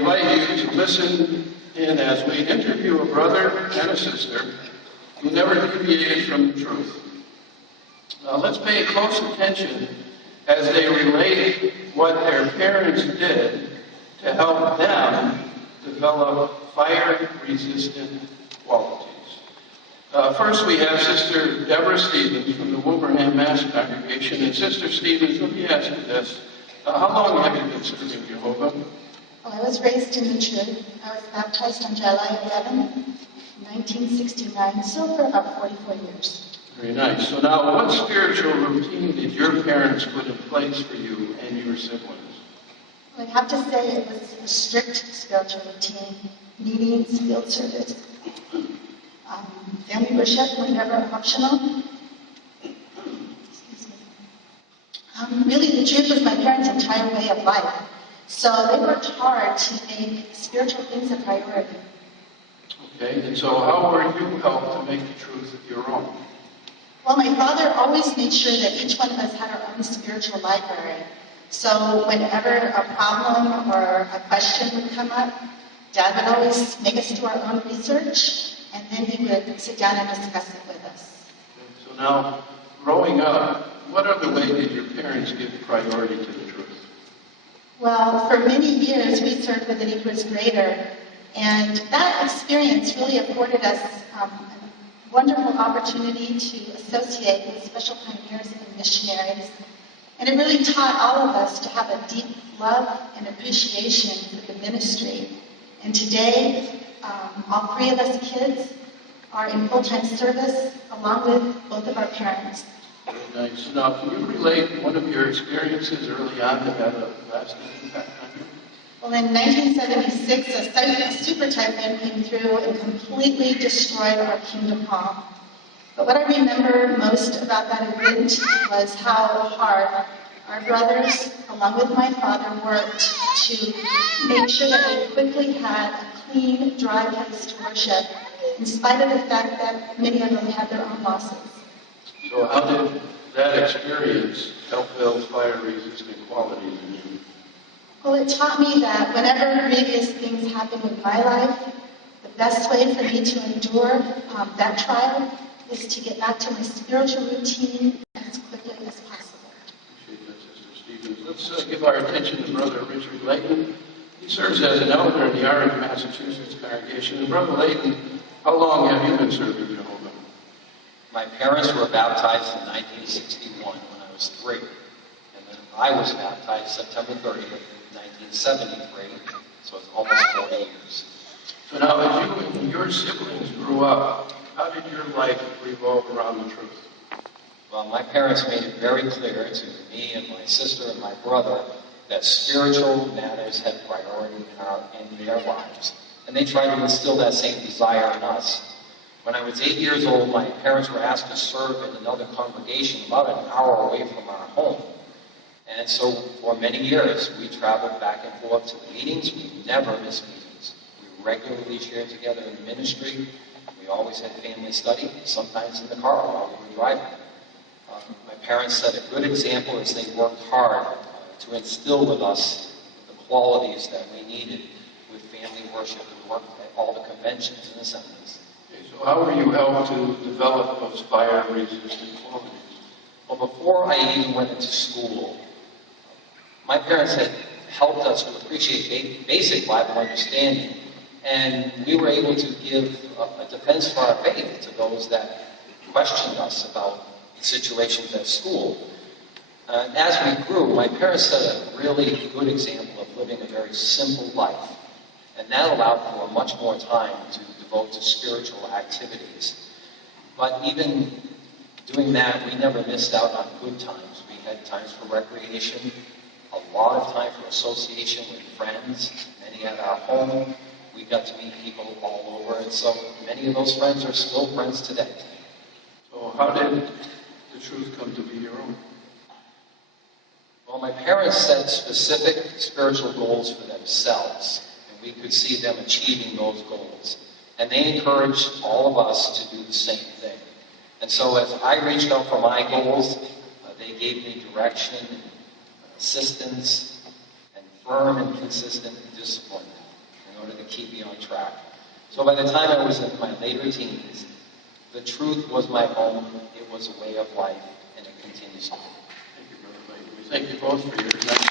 invite you to listen in as we interview a brother and a sister who never deviated from the truth. Let's pay close attention as they relate what their parents did to help them develop fire-resistant qualities. First, we have Sister Debby Stephens from the Wilbraham Mass Congregation. And Sister Stephens, let me ask you this. How long have you been serving Jehovah? Well, I was raised in the church. I was baptized on July 11, 1969, so for about 44 years. Very nice. So now, what spiritual routine did your parents put in place for you and your siblings? Well, I have to say it was a strict spiritual routine. Meetings, field service, family worship were never optional. Excuse me. Really, the church was my parents' entire way of life. So they worked hard to make spiritual things a priority. Okay, and so how were you helped to make the truth your own? Well, my father always made sure that each one of us had our own spiritual library. So whenever a problem or a question would come up, Dad would always make us do our own research, and then he would sit down and discuss it with us. Okay, so now, growing up, what other way did your parents give priority to the truth? Well, for many years, we served with an Equals Greater, and that experience really afforded us a wonderful opportunity to associate with special pioneers and missionaries. And it really taught all of us to have a deep love and appreciation for the ministry. And today, all three of us kids are in full-time service, along with both of our parents. Very nice. Now, can you relate one of your experiences early on that had a lasting impact on you? Well, in 1976, a super typhoon came through and completely destroyed our Kingdom Hall. But what I remember most about that event was how hard our brothers, along with my father, worked to make sure that we quickly had a clean, dry place to worship, in spite of the fact that many of them had their own losses. So how did that experience help build fire-resistant qualities in you? Well, it taught me that whenever grievous things happen in my life, the best way for me to endure that trial is to get back to my spiritual routine as quickly as possible. Appreciate that, Sister Stephens. Let's give our attention to Brother Richard Layton. He serves as an elder in the Orange, Massachusetts congregation. And Brother Layton, how long have you been serving Jehovah? My parents were baptized in 1961 when I was 3. And then I was baptized September 30th, 1973. So it's almost 40 years. So now, as you and your siblings grew up, how did your life revolve around the truth? Well, my parents made it very clear to me and my sister and my brother that spiritual matters had priority in their lives. And they tried to instill that same desire in us. When I was 8 years old, my parents were asked to serve in another congregation about an hour away from our home. And so for many years, we traveled back and forth to the meetings. We never missed meetings. We regularly shared together in the ministry. We always had family study, sometimes in the car while we were driving. My parents set a good example as they worked hard to instill with us the qualities that we needed with family worship and work at all the conventions and assemblies. Okay, so how were you helped to develop those fire-resistant qualities? Well, before I even went into school, my parents had helped us to appreciate basic Bible understanding, and we were able to give a defense for our faith to those that questioned us about situations at school. And as we grew, my parents set a really good example of living a very simple life, and that allowed for much more time to devote to spiritual activities. But even doing that, we never missed out on good times. We had times for recreation, a lot of time for association with friends, many at our home. We got to meet people all over, and so many of those friends are still friends today. So how did the truth come to be your own? Well, my parents set specific spiritual goals for themselves, and we could see them achieving those goals. And they encouraged all of us to do the same thing. And so as I reached out for my goals, they gave me direction and assistance and firm and consistent discipline. order to keep me on track. So by the time I was in my later teens, the truth was my home, it was a way of life, and it continues to be. Thank you, Brother Layton. We thank you both for your connection.